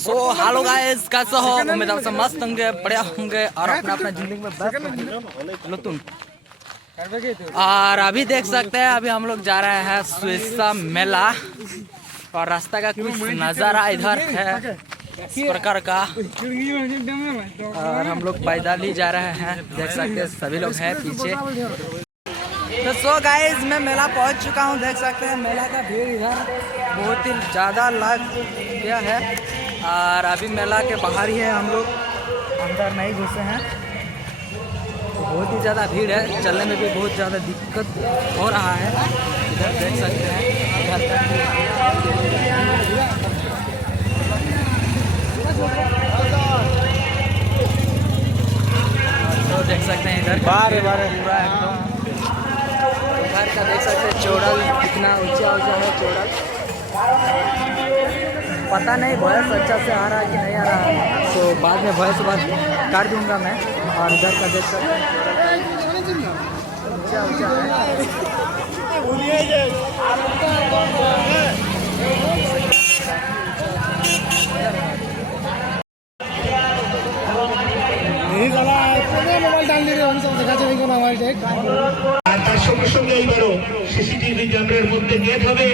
So hello guys, कैसे हो? उम्मीद आप सब मस्त होंगे, बढ़िया होंगे और अपना अपना जिंदगी में व्यस्त होंगे तुम। और अभी देख सकते हैं, अभी हम लोग जा रहे हैं सुइसा मेला और रास्ता का कुछ नज़ारा इधर है इस प्रकार का। और हम लोग पैदल ही जा रहे हैं, देख सकते हैं सभी लोग हैं पीछे। तो सो गाइस, मैं मेला पहुंच चुका हूं, देख सकते हैं मेला का भीड़ इधर बहुत ही ज़्यादा लग गया है। और अभी मेला के बाहर ही है, हम लोग अंदर नहीं घुसे हैं। तो बहुत ही ज़्यादा भीड़ है, चलने में भी बहुत ज़्यादा दिक्कत हो रहा है। इधर देख सकते हैं, तो देख सकते हैं इधर पूरा एकदम घर का देख सकते हैं। चौड़ल कितना ऊंचा है चौड़ल, पता नहीं वॉइस अच्छा से आ रहा है कि नहीं आ रहा है, तो बाद में वॉइस बात कर दूंगा मैं। और इधर का देख सकते हैं ऊंचा है। তার সঙ্গে সঙ্গে এইবারও সিসিটিভি ক্যামেরার মধ্যে গেট হবে,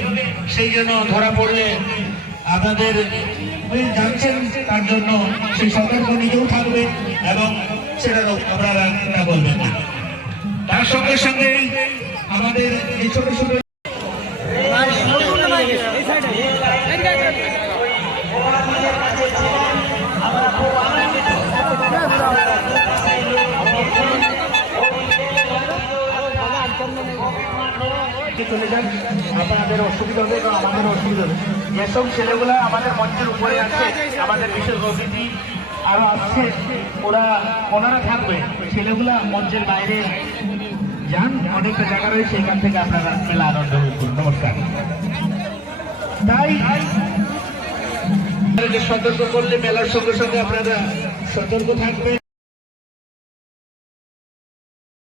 সেই জন্য ধরা পড়লে আপনাদের জানছেন, তার জন্য সেই সতর্ক নিজেও থাকবে এবং সেটারও আপনারা চিন্তা করবেন না। তার সঙ্গে সঙ্গে আমাদের এই ছোট ছোট চলে যান, আপনাদের অসুবিধা হবে এবং আমাদের অসুবিধা হবে। যেসব ছেলেগুলা আমাদের মঞ্চের উপরে আছে, আমাদের বিশেষ অতিথি আরো আসছে, ওনারা থাকবে। ছেলেগুলা মঞ্চের বাইরে যান, অনেকটা জায়গা রয়েছে, এখান থেকে আপনারা মেলা আনন্দ করুন। নমস্কার। তাই সতর্ক করলে মেলার সঙ্গে সঙ্গে আপনারা সতর্ক থাকবেন।